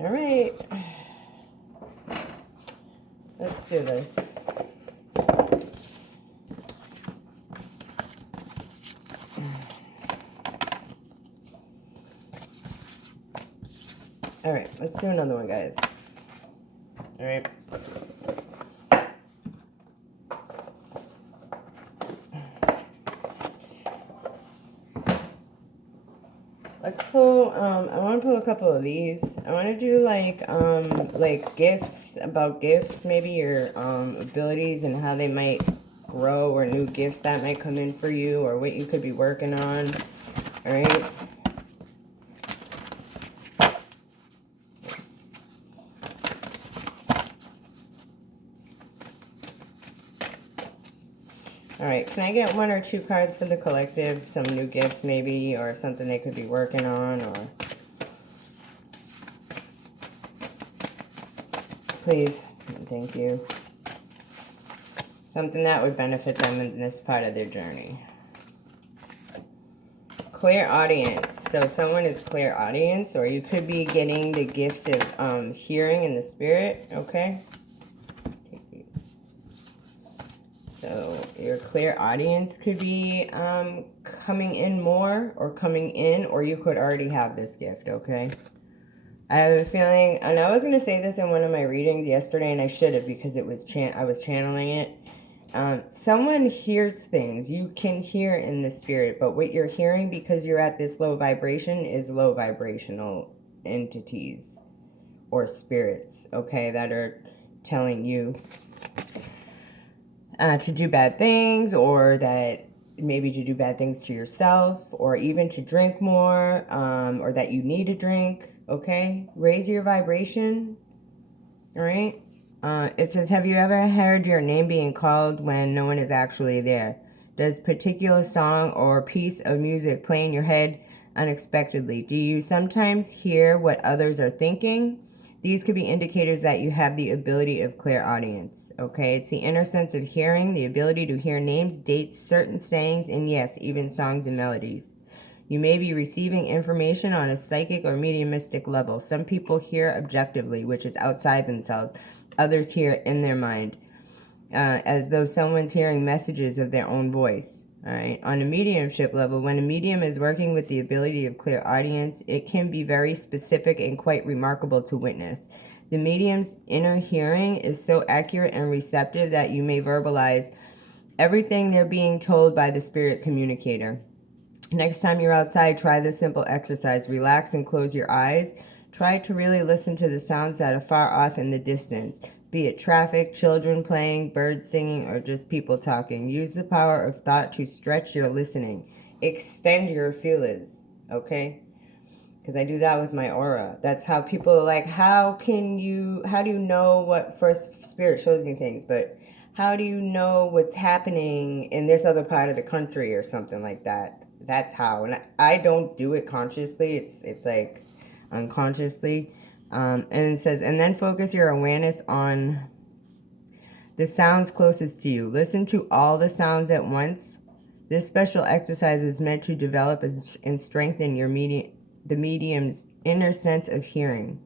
All right. Let's do this. All right, let's do another one, guys. All right. Let's pull, I want to pull a couple of these. I want to do like gifts, about gifts, maybe your abilities and how they might grow, or new gifts that might come in for you, or what you could be working on. All right. All right, can I get 1 or 2 cards for the collective? Some new gifts maybe, or something they could be working on, or... Please. Thank you. Something that would benefit them in this part of their journey. Clear audience. So someone is clear audience, or you could be getting the gift of hearing in the spirit, okay? So your clear audience could be coming in more, or coming in, or you could already have this gift, okay? I have a feeling, and I was going to say this in one of my readings yesterday, and I should have, because it was I was channeling it. Someone hears things you can hear in the spirit, but what you're hearing, because you're at this low vibration, is low vibrational entities or spirits, okay, that are telling you to do bad things, or that maybe to do bad things to yourself, or even to drink more, or that you need a drink, okay? Raise your vibration, all right? It says, have you ever heard your name being called when no one is actually there? Does particular song or piece of music play in your head unexpectedly? Do you sometimes hear what others are thinking? These could be indicators that you have the ability of clairaudience, okay? It's the inner sense of hearing, the ability to hear names, dates, certain sayings, and yes, even songs and melodies. You may be receiving information on a psychic or mediumistic level. Some people hear objectively, which is outside themselves. Others hear in their mind, as though someone's hearing messages of their own voice. All right. On a mediumship level, when a medium is working with the ability of clairaudience, it can be very specific and quite remarkable to witness. The medium's inner hearing is so accurate and receptive that you may verbalize everything they're being told by the spirit communicator. Next time you're outside, try this simple exercise. Relax and close your eyes. Try to really listen to the sounds that are far off in the distance, be it traffic, children playing, birds singing, or just people talking. Use the power of thought to stretch your listening. Extend your feelers, okay? Because I do that with my aura. That's how people are like, how do you know what, first spirit shows me things, but how do you know what's happening in this other part of the country or something like that? That's how. And I don't do it consciously. It's like unconsciously. And it says, and then focus your awareness on the sounds closest to you. Listen to all the sounds at once. This special exercise is meant to develop and strengthen the medium's inner sense of hearing.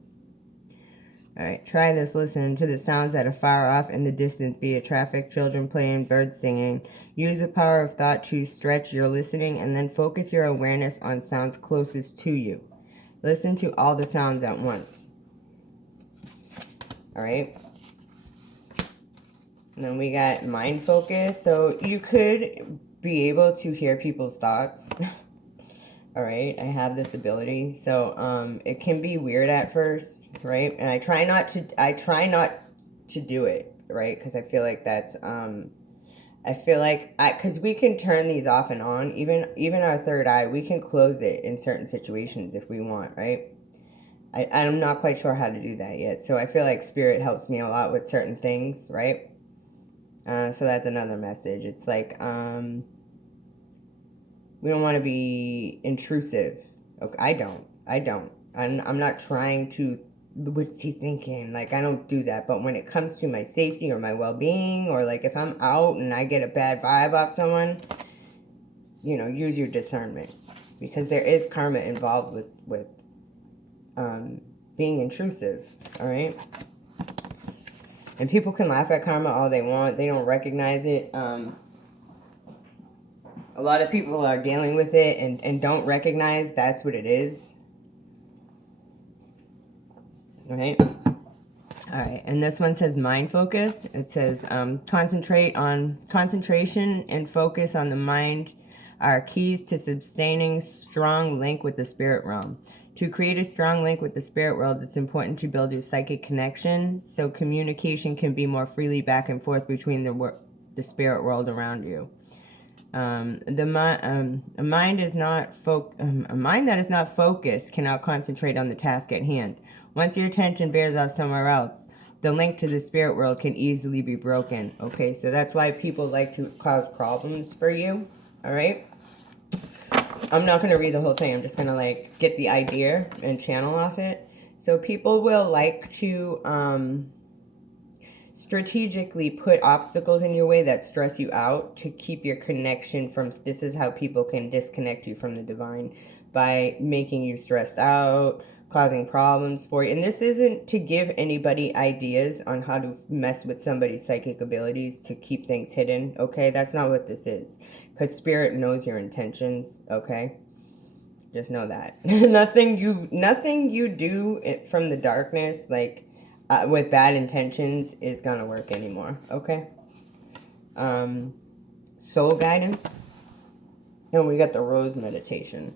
All right, try this. Listen to the sounds that are far off in the distance, be it traffic, children playing, birds singing. Use the power of thought to stretch your listening, and then focus your awareness on sounds closest to you. Listen to all the sounds at once. All right. And then we got mind focus. So you could be able to hear people's thoughts. All right, I have this ability. So it can be weird at first, right? And I try not to do it, right? Because I feel like that's because we can turn these off and on. Even our third eye, we can close it in certain situations if we want, right? I'm not quite sure how to do that yet. So I feel like spirit helps me a lot with certain things, right? So that's another message. It's like we don't want to be intrusive. Okay, I don't. I'm not trying to, what's he thinking? Like, I don't do that. But when it comes to my safety or my well-being, or like if I'm out and I get a bad vibe off someone, you know, use your discernment. Because there is karma involved with being intrusive, all right? And people can laugh at karma all they want. They don't recognize it. A lot of people are dealing with it and don't recognize that's what it is. All right? All right, and this one says mind focus. It says concentration and focus on the mind are keys to sustaining strong link with the spirit realm. To create a strong link with the spirit world, it's important to build your psychic connection so communication can be more freely back and forth between the spirit world around you. A mind that is not focused cannot concentrate on the task at hand. Once your attention bears off somewhere else, the link to the spirit world can easily be broken. Okay, so that's why people like to cause problems for you. All right. I'm not going to read the whole thing. I'm just going to like get the idea and channel off it. So people will like to strategically put obstacles in your way that stress you out to keep your connection from, this is how people can disconnect you from the divine, by making you stressed out, causing problems for you. And this isn't to give anybody ideas on how to mess with somebody's psychic abilities to keep things hidden, okay? That's not what this is, because spirit knows your intentions, okay? Just know that. nothing you do from the darkness, like with bad intentions, is gonna work anymore, okay? Soul guidance, and we got the rose meditation.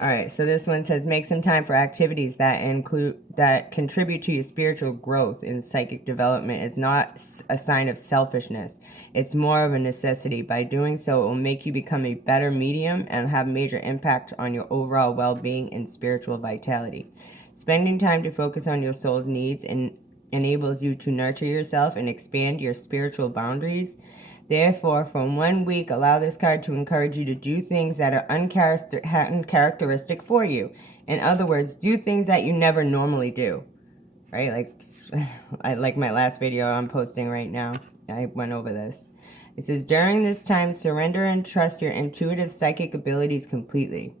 All right, so this one says make some time for activities that contribute to your spiritual growth and psychic development. Is not a sign of selfishness. It's more of a necessity. By doing so, it will make you become a better medium and have major impact on your overall well-being and spiritual vitality. Spending time to focus on your soul's needs enables you to nurture yourself and expand your spiritual boundaries. Therefore, for 1 week, allow this card to encourage you to do things that are uncharacteristic for you. In other words, do things that you never normally do. Right? Like my last video I'm posting right now. I went over this. It says, during this time, surrender and trust your intuitive psychic abilities completely.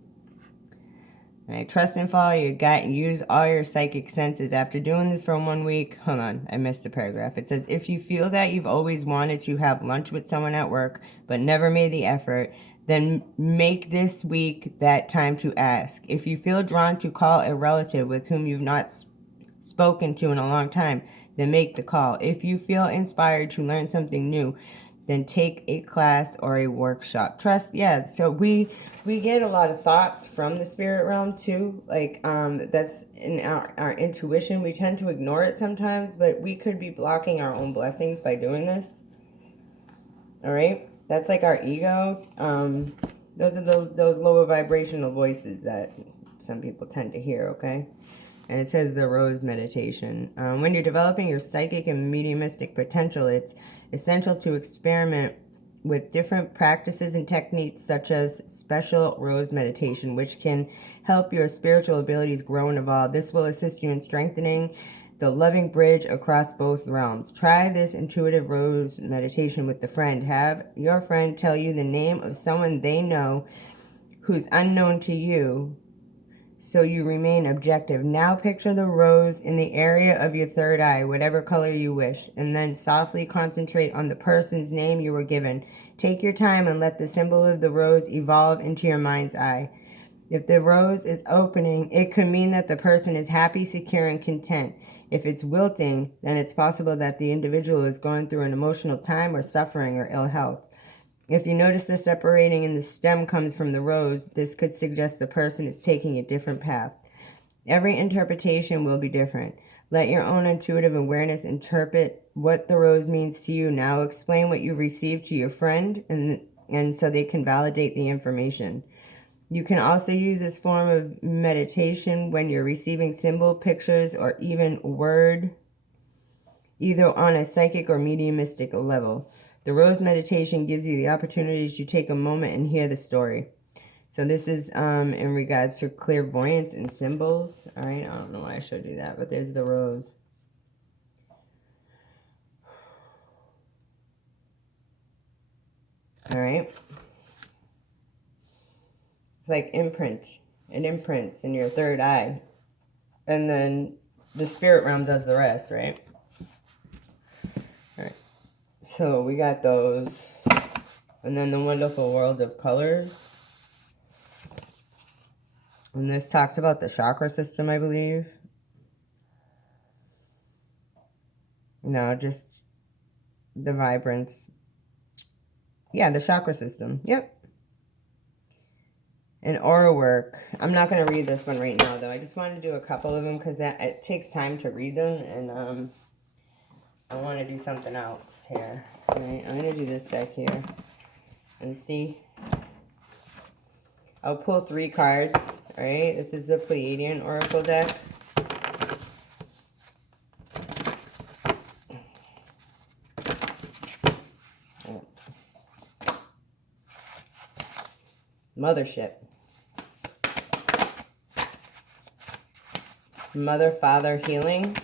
Right, trust and follow your gut and use all your psychic senses. After doing this for 1 week, hold on, I missed a paragraph. It says, if you feel that you've always wanted to have lunch with someone at work, but never made the effort, then make this week that time to ask. If you feel drawn to call a relative with whom you've not spoken to in a long time, then make the call. If you feel inspired to learn something new, then take a class or a workshop. Trust, yeah, so we get a lot of thoughts from the spirit realm too. Like, that's in our intuition. We tend to ignore it sometimes, but we could be blocking our own blessings by doing this. All right? That's like our ego. Those are those lower vibrational voices that some people tend to hear, okay? And it says the rose meditation. When you're developing your psychic and mediumistic potential, it's essential to experiment with different practices and techniques such as special rose meditation, which can help your spiritual abilities grow and evolve. This will assist you in strengthening the loving bridge across both realms. Try this intuitive rose meditation with a friend. Have your friend tell you the name of someone they know who's unknown to you, so you remain objective. Now picture the rose in the area of your third eye, whatever color you wish, and then softly concentrate on the person's name you were given. Take your time and let the symbol of the rose evolve into your mind's eye. If the rose is opening, it could mean that the person is happy, secure, and content. If it's wilting, then it's possible that the individual is going through an emotional time or suffering or ill health. If you notice the separating in the stem comes from the rose, this could suggest the person is taking a different path. Every interpretation will be different. Let your own intuitive awareness interpret what the rose means to you. Now explain what you've received to your friend, and so they can validate the information. You can also use this form of meditation when you're receiving symbol, pictures, or even word, either on a psychic or mediumistic level. The rose meditation gives you the opportunity to take a moment and hear the story. So this is in regards to clairvoyance and symbols. All right, I don't know why I showed you that, but there's the rose. All right. It's like imprint. It imprints in your third eye. And then the spirit realm does the rest, right? All right. So we got those. And then the wonderful world of colors. And this talks about the chakra system, I believe. No, just the vibrance. Yeah, the chakra system. Yep. And aura work. I'm not going to read this one right now, though. I just wanted to do a couple of them because it takes time to read them. And I want to do something else here. All right, I'm going to do this deck here. And see. I'll pull 3 cards. All right, this is the Pleiadian Oracle deck. Mothership. Mother, Father, Healing.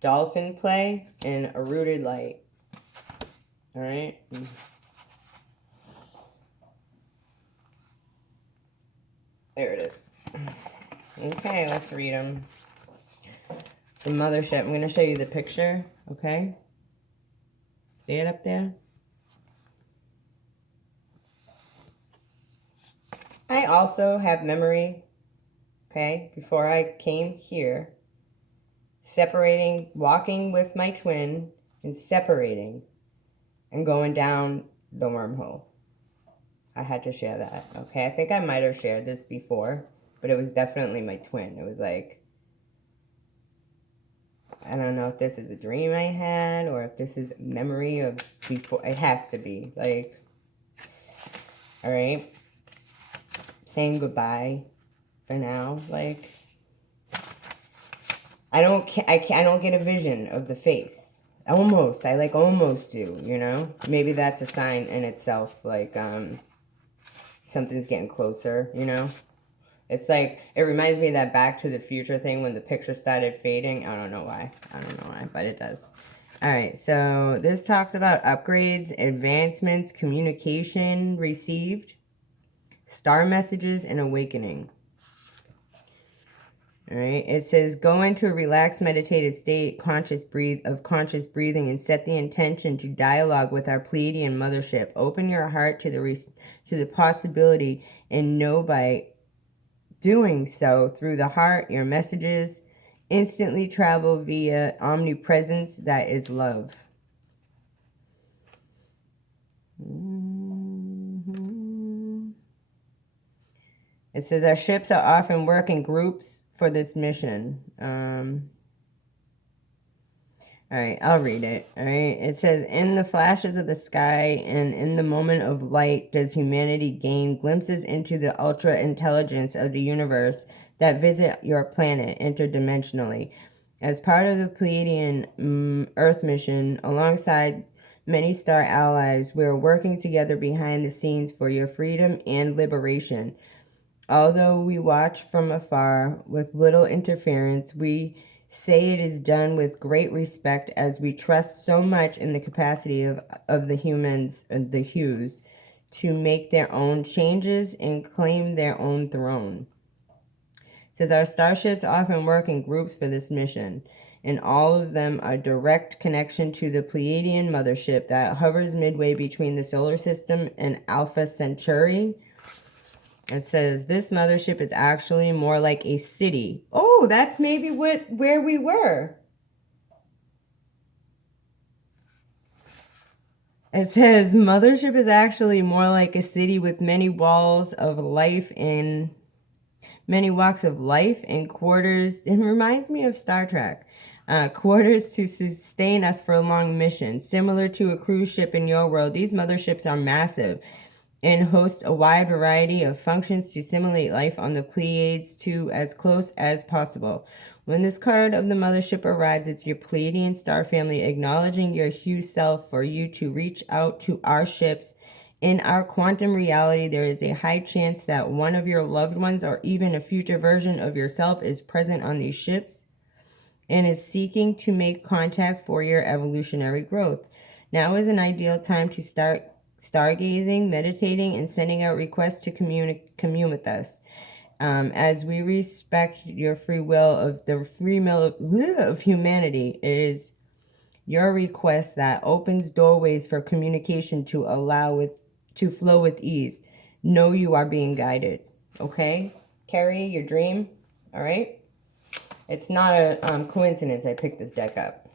Dolphin Play and A Rooted Light. All right. There it is. Okay, let's read them. The Mothership. I'm going to show you the picture. Okay. See it up there? I also have memory, okay, before I came here, separating, walking with my twin and separating and going down the wormhole. I had to share that, okay? I think I might have shared this before, but it was definitely my twin. It was like, I don't know if this is a dream I had or if this is memory of before. It has to be, like, all right? Saying goodbye for now, like I don't get a vision of the face. Almost, I like almost do, you know. Maybe that's a sign in itself, like something's getting closer, you know. It's like it reminds me of that Back to the Future thing when the picture started fading. I don't know why, but it does. All right, so this talks about upgrades, advancements, communication received, star messages, and awakening. All right, it says go into a relaxed meditative state, conscious breathing, and set the intention to dialogue with our Pleiadian mothership. Open your heart to the possibility and know by doing so through the heart, your messages instantly travel via omnipresence that is love. It says our ships are often work in groups for this mission. All right, I'll read it. All right, it says, in the flashes of the sky and in the moment of light does humanity gain glimpses into the ultra intelligence of the universe that visit your planet interdimensionally. As part of the Pleiadian Earth mission, alongside many star allies, we are working together behind the scenes for your freedom and liberation. Although we watch from afar with little interference, we say it is done with great respect as we trust so much in the capacity of the humans, the Hughes, to make their own changes and claim their own throne. It says our starships often work in groups for this mission, and all of them are direct connection to the Pleiadian mothership that hovers midway between the solar system and Alpha Centauri. It says this mothership is actually more like a city. Oh, that's maybe where we were. It says mothership is actually more like a city with many walls of life and many walks of life and quarters. It reminds me of Star Trek. Quarters to sustain us for a long mission. Similar to a cruise ship in your world, these motherships are massive and host a wide variety of functions to simulate life on the Pleiades to as close as possible. When this card of the mothership arrives, it's your Pleiadian star family acknowledging your Hugh self for you to reach out to our ships. In our quantum reality, there is a high chance that one of your loved ones or even a future version of yourself is present on these ships and is seeking to make contact for your evolutionary growth. Now is an ideal time to start stargazing, meditating, and sending out requests to commune with us. As we respect your free will of the free will of humanity, it is your request that opens doorways for communication to flow with ease. Know you are being guided. Okay, carry your dream. All right. It's not a coincidence I picked this deck up.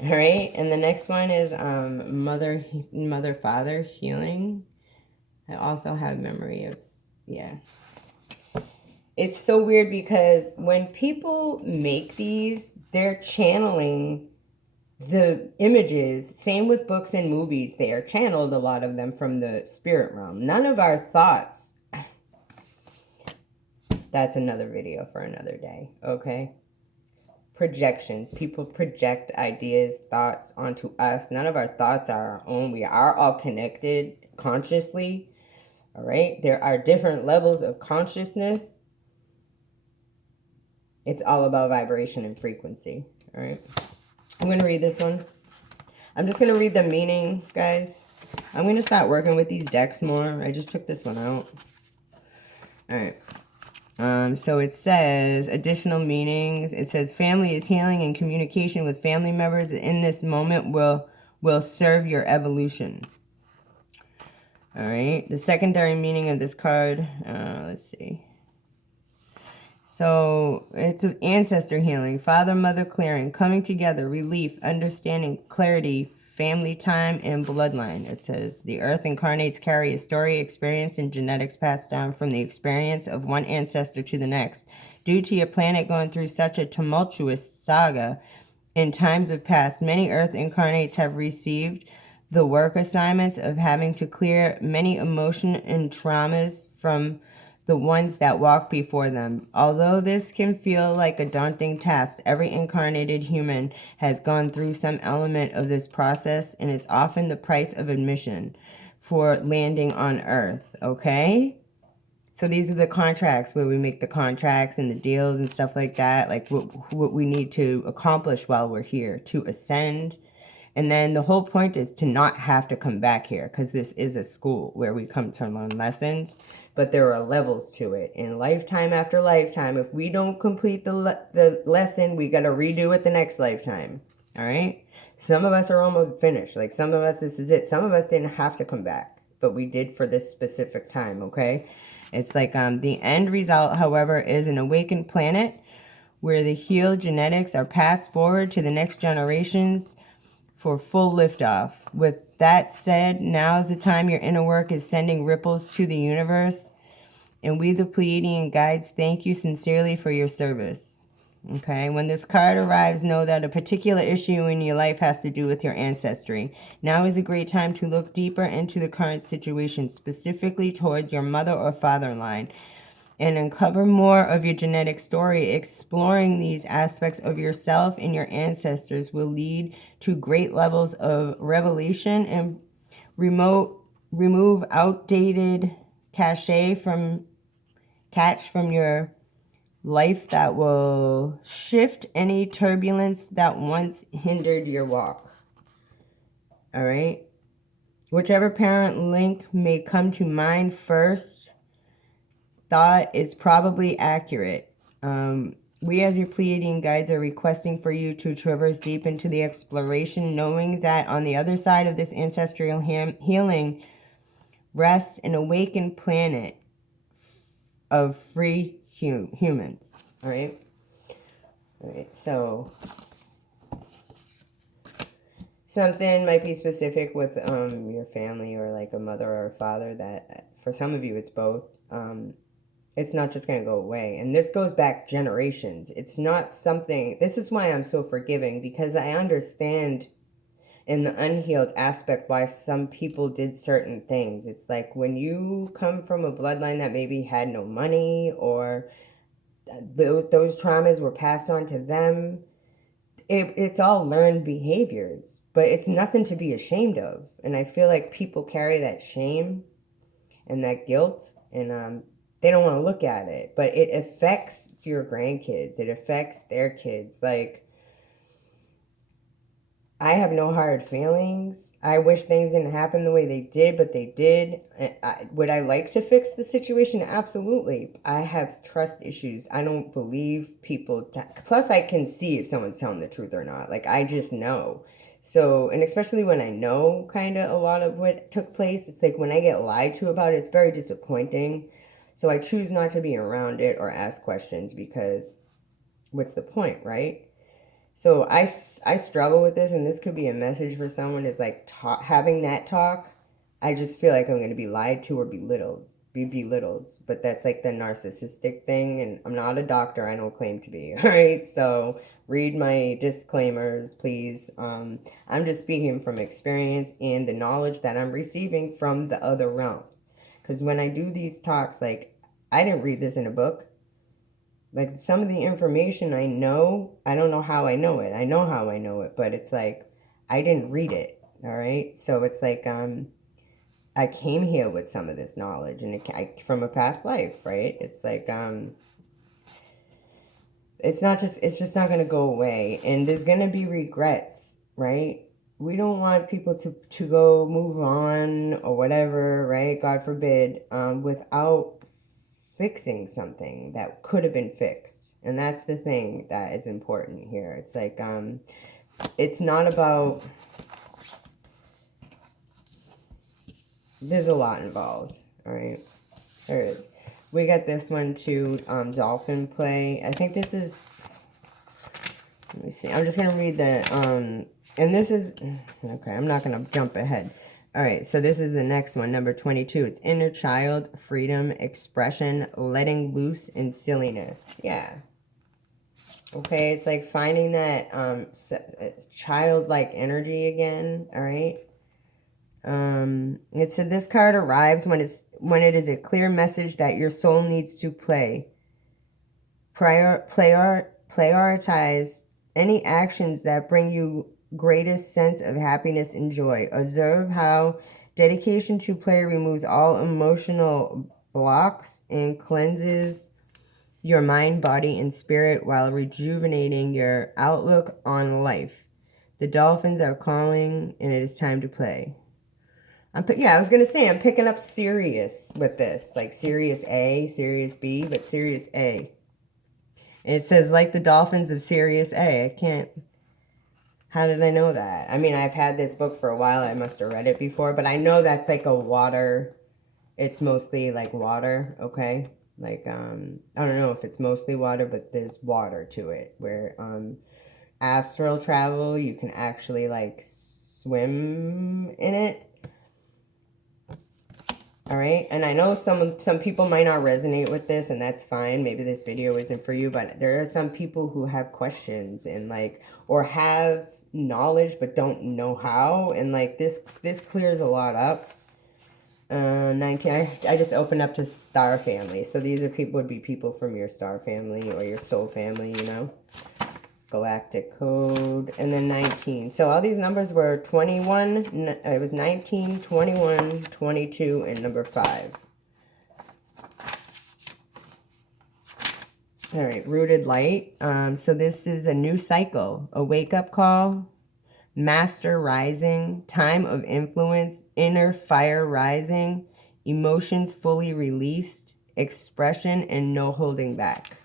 All right, and the next one is mother father healing. I also have memory of, yeah. It's so weird because when people make these, they're channeling the images. Same with books and movies. They are channeled, a lot of them, from the spirit realm. None of our thoughts. That's another video for another day, okay? Projections. People project ideas, thoughts onto us. None of our thoughts are our own. We are all connected consciously, all right? There are different levels of consciousness. It's all about vibration and frequency, all right? I'm going to read this one. I'm just going to read the meaning, guys. I'm going to start working with these decks more. I just took this one out. All right. So it says additional meanings. It says family is healing and communication with family members in this moment will serve your evolution. All right. The secondary meaning of this card, let's see. So it's ancestor healing, father, mother clearing, coming together, relief, understanding, clarity, family time, and bloodline. It says the earth incarnates carry a story, experience, and genetics passed down from the experience of one ancestor to the next. Due to your planet going through such a tumultuous saga in times of past, many earth incarnates have received the work assignments of having to clear many emotion and traumas from the ones that walk before them. Although this can feel like a daunting task, every incarnated human has gone through some element of this process, and it's often the price of admission for landing on Earth, okay? So these are the contracts where we make the contracts and the deals and stuff like that, like what we need to accomplish while we're here, to ascend. And then the whole point is to not have to come back here, because this is a school where we come to learn lessons. But there are levels to it. And lifetime after lifetime, if we don't complete the lesson, we got to redo it the next lifetime. All right? Some of us are almost finished. Like some of us, this is it. Some of us didn't have to come back, but we did for this specific time, okay? It's like the end result, however, is an awakened planet where the healed genetics are passed forward to the next generations for full liftoff. With that said, now is the time your inner work is sending ripples to the universe. And we, the Pleiadian guides, thank you sincerely for your service. Okay, when this card arrives, know that a particular issue in your life has to do with your ancestry. Now is a great time to look deeper into the current situation, specifically towards your mother or father line, and uncover more of your genetic story. Exploring these aspects of yourself and your ancestors will lead to great levels of revelation and remove outdated cache from your life that will shift any turbulence that once hindered your walk. All right? Whichever parent link may come to mind first, thought is probably accurate. We as your Pleiadian guides are requesting for you to traverse deep into the exploration, knowing that on the other side of this ancestral healing rests an awakened planet of free humans. All right? All right, so something might be specific with your family or like a mother or a father that for some of you it's both. It's not just going to go away. And this goes back generations. It's not something, this is why I'm so forgiving, because I understand in the unhealed aspect why some people did certain things. It's like when you come from a bloodline that maybe had no money, or those traumas were passed on to them, it's all learned behaviors, but it's nothing to be ashamed of. And I feel like people carry that shame and that guilt, and they don't want to look at it, but it affects your grandkids. It affects their kids. Like, I have no hard feelings. I wish things didn't happen the way they did, but they did. Would I like to fix the situation? Absolutely. I have trust issues. I don't believe people. Plus, I can see if someone's telling the truth or not. Like, I just know. So, and especially when I know kind of a lot of what took place, it's like when I get lied to about it, it's very disappointing. So I choose not to be around it or ask questions because what's the point, right? So I struggle with this, and this could be a message for someone is like having that talk. I just feel like I'm going to be lied to or be belittled. But that's like the narcissistic thing, and I'm not a doctor. I don't claim to be. All right, so read my disclaimers, please. I'm just speaking from experience and the knowledge that I'm receiving from the other realms. Because when I do these talks, like I didn't read this in a book. Like some of the information I know, I don't know how I know it. I know how I know it, but it's like I didn't read it. All right, so it's like I came here with some of this knowledge and from a past life, right? It's like it's just not gonna go away, and there's gonna be regrets, right? We don't want people to go move on or whatever, right? God forbid, without fixing something that could have been fixed. And that's the thing that is important here. It's like it's not about, there's a lot involved. All right, there is. We got this one too, dolphin play. I think this is, let me see, I'm just gonna read the and this is okay, I'm not gonna jump ahead. All right, so this is the next one, number 22. It's inner child, freedom, expression, letting loose, and silliness. Yeah. Okay, it's like finding that childlike energy again. All right. It said this card arrives when it is a clear message that your soul needs to prioritize any actions that bring you greatest sense of happiness and joy. Observe how dedication to play removes all emotional blocks and cleanses your mind, body, and spirit while rejuvenating your outlook on life. The dolphins are calling, and it is time to play. Yeah, I was going to say, I'm picking up serious with this. Like serious A, serious B, but serious A. And it says, like the dolphins of Sirius A. I can't... How did I know that? I mean, I've had this book for a while. I must have read it before. But I know that's like a water... It's mostly like water, okay? Like, I don't know if it's mostly water, but there's water to it. Where astral travel, you can actually like swim in it. All right, and I know some people might not resonate with this, and that's fine. Maybe this video isn't for you, but there are some people who have questions and like, or have knowledge but don't know how, and like this clears a lot up. 19. I just opened up to star family, so these would be people from your star family or your soul family, you know. Galactic code, and then 19. So all these numbers were 21, it was 19, 21, 22, and number 5. All right, rooted light. So this is a new cycle, a wake-up call, master rising, time of influence, inner fire rising, emotions fully released, expression, and no holding back.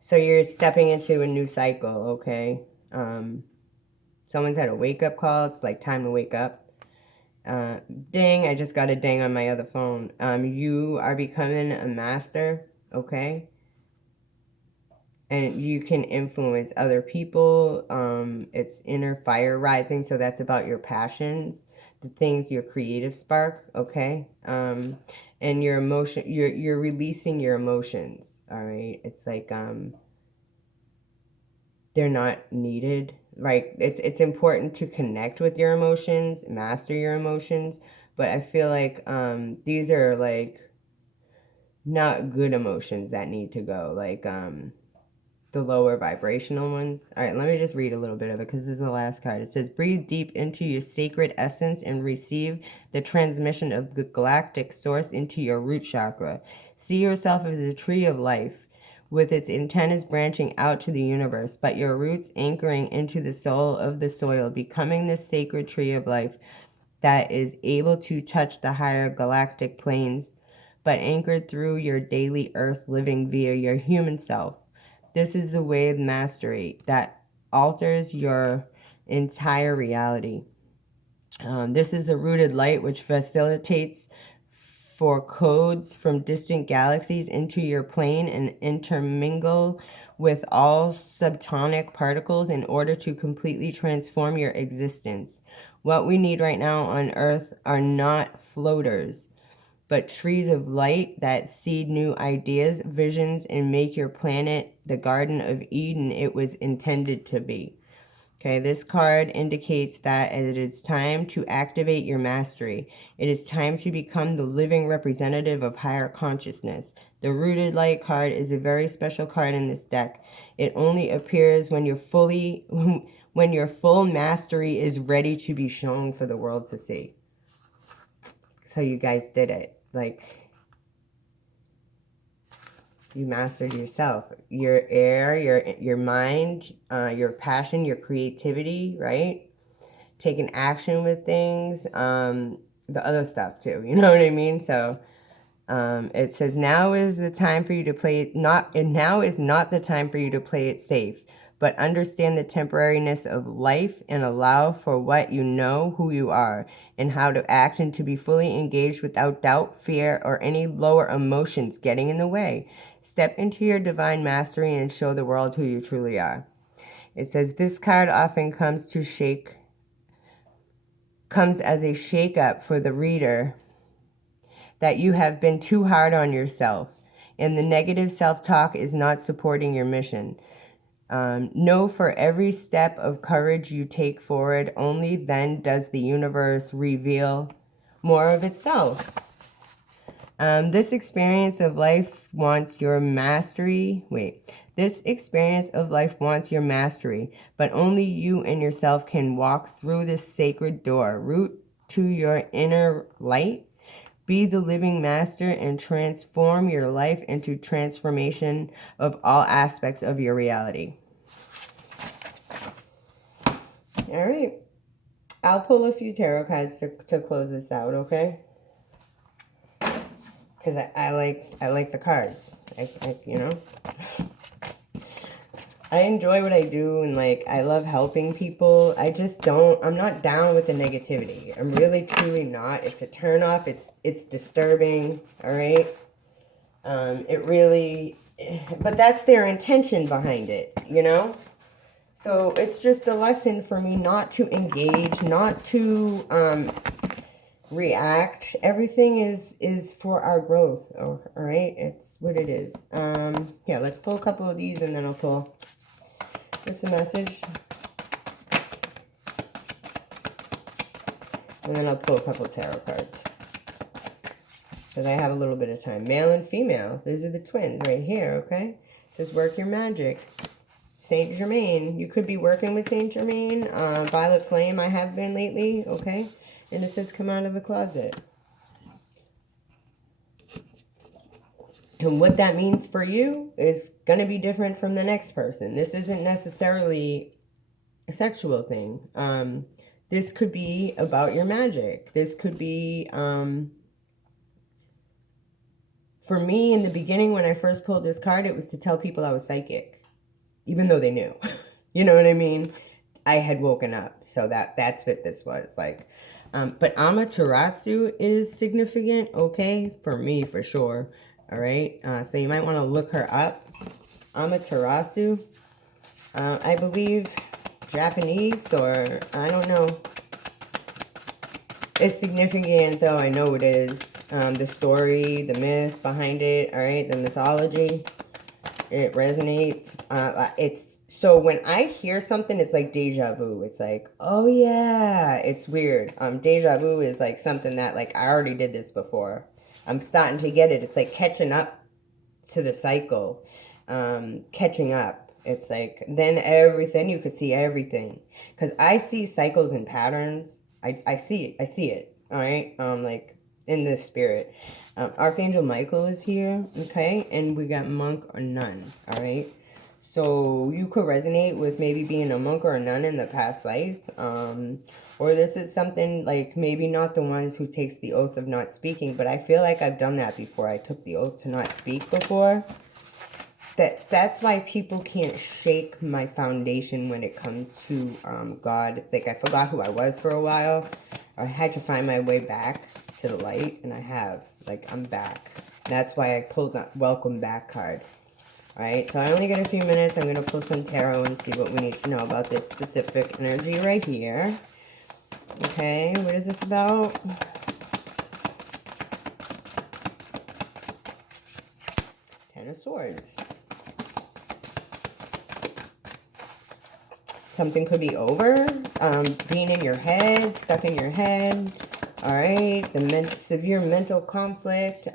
So you're stepping into a new cycle, okay? Someone's had a wake-up call. It's like time to wake up. Ding, I just got a ding on my other phone. You are becoming a master, okay? And you can influence other people. It's inner fire rising, so that's about your passions, the things, your creative spark, okay? And your emotion, you're releasing your emotions, all right? It's like they're not needed, right? It's important to connect with your emotions, master your emotions, but I feel like these are like not good emotions that need to go, like the lower vibrational ones. All right, let me just read a little bit of it because this is the last card. It says, breathe deep into your sacred essence and receive the transmission of the galactic source into your root chakra. See yourself as a tree of life with its antennas branching out to the universe, but your roots anchoring into the soul of the soil, becoming the sacred tree of life that is able to touch the higher galactic planes, but anchored through your daily earth living via your human self. This is the way of mastery that alters your entire reality. This is the rooted light which facilitates for codes from distant galaxies into your plane and intermingle with all subtonic particles in order to completely transform your existence. What we need right now on Earth are not floaters, but trees of light that seed new ideas, visions, and make your planet the Garden of Eden it was intended to be. Okay, this card indicates that it is time to activate your mastery. It is time to become the living representative of higher consciousness. The Rooted Light card is a very special card in this deck. It only appears when when your full mastery is ready to be shown for the world to see. So you guys did it. Like, you mastered yourself, your air, your mind, your passion, your creativity, right? Taking action with things, the other stuff too. You know what I mean? So it says now is the time for you to play it not, and now is not the time for you to play it safe, but understand the temporariness of life and allow for what you know, who you are, and how to act, and to be fully engaged without doubt, fear, or any lower emotions getting in the way. Step into your divine mastery and show the world who you truly are. It says this card often comes as a shake up for the reader that you have been too hard on yourself and the negative self-talk is not supporting your mission. Know for every step of courage you take forward, only then does the universe reveal more of itself. This experience of life wants your mastery. This experience of life wants your mastery, but only you and yourself can walk through this sacred door. Root to your inner light. Be the living master and transform your life into transformation of all aspects of your reality. All right. I'll pull a few tarot cards to close this out, okay? Because I like the cards. You know? I enjoy what I do, and like I love helping people. I'm not down with the negativity. I'm really truly not. It's a turnoff. It's disturbing, all right? But that's their intention behind it, you know? So it's just a lesson for me not to engage, not to react. Everything is for our growth, all right? It's what it is. Yeah, let's pull a couple of these and then I'll pull just a message. And then I'll pull a couple of tarot cards. Because I have a little bit of time. Male and female. These are the twins right here, okay? It says work your magic. Saint Germain. You could be working with Saint Germain. Violet Flame, I have been lately, okay? And it says come out of the closet. And what that means for you is going to be different from the next person. This isn't necessarily a sexual thing. This could be about your magic. This could be, for me in the beginning when I first pulled this card, it was to tell people I was psychic. Even though they knew. You know what I mean? I had woken up. So that's what this was like. But Amaterasu is significant, okay? For me, for sure. All right, so you might want to look her up. Amaterasu, I believe Japanese, or I don't know. It's significant, though. I know it is. The story, the myth behind it, all right, the mythology, it resonates. So when I hear something, it's like deja vu. It's like, oh yeah, it's weird. Deja vu is like something that like I already did this before. I'm starting to get it. It's like catching up to the cycle. Catching up. It's like, then you could see everything. Because I see cycles and patterns. I see it. All right? Like, in the spirit. Archangel Michael is here, okay? And we got monk or nun, all right? So you could resonate with maybe being a monk or a nun in the past life. Or this is something like maybe not the ones who takes the oath of not speaking, but I feel like I've done that before. I took the oath to not speak before. That's why people can't shake my foundation when it comes to God. It's like I forgot who I was for a while. I had to find my way back to the light, and I have. Like, I'm back. That's why I pulled that welcome back card. Alright, so I only got a few minutes. I'm going to pull some tarot and see what we need to know about this specific energy right here. Okay, what is this about? Ten of Swords. Something could be over. Being in your head, stuck in your head. Alright, the severe mental conflict.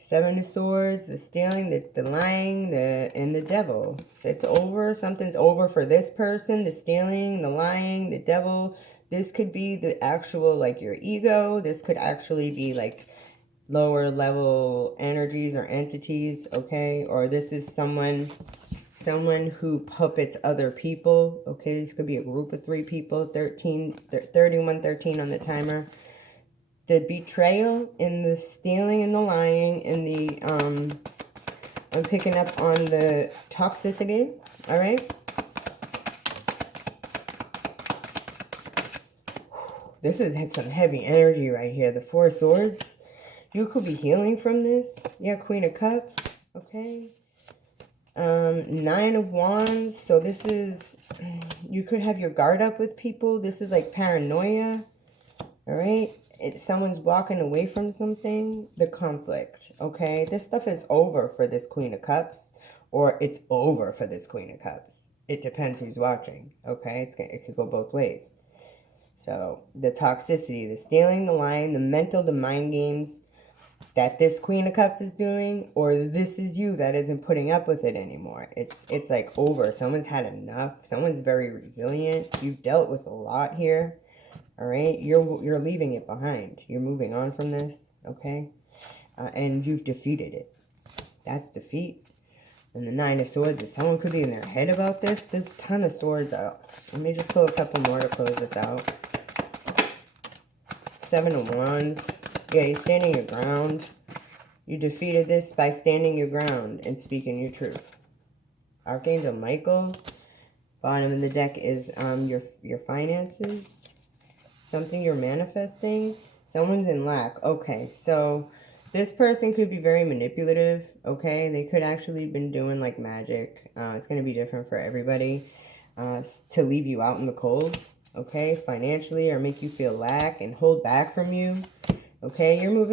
Seven of Swords, the stealing, the lying, and the devil. So it's over. Something's over for this person. The stealing, the lying, the devil. This could be the actual, like, your ego. This could actually be, like, lower level energies or entities, okay? Or this is someone who puppets other people, okay? This could be a group of 3 people. 3113 on the timer. The betrayal and the stealing and the lying and the, I'm picking up on the toxicity, all right? This has had some heavy energy right here. The 4 of Swords. You could be healing from this. Yeah, Queen of Cups, okay? 9 of Wands. So this is, you could have your guard up with people. This is like paranoia, all right? Someone's walking away from something, the conflict, okay? This stuff is over for this Queen of Cups, or it's over for this Queen of Cups. It depends who's watching, okay? It could go both ways. So the toxicity, the stealing, the lying, the mental, the mind games that this Queen of Cups is doing, or this is you that isn't putting up with it anymore. It's like over. Someone's had enough. Someone's very resilient. You've dealt with a lot here. All right, you're leaving it behind. You're moving on from this, okay? And you've defeated it. That's defeat. And the 9 of Swords is someone could be in their head about this. There's a ton of swords out. Let me just pull a couple more to close this out. 7 of Wands. Yeah, you're standing your ground. You defeated this by standing your ground and speaking your truth. Archangel Michael. Bottom of the deck is your finances. Something you're manifesting. Someone's in lack. Okay, so this person could be very manipulative, okay? They could actually have been doing like magic. It's going to be different for everybody. To leave you out in the cold, okay? Financially, or make you feel lack and hold back from you, okay? You're moving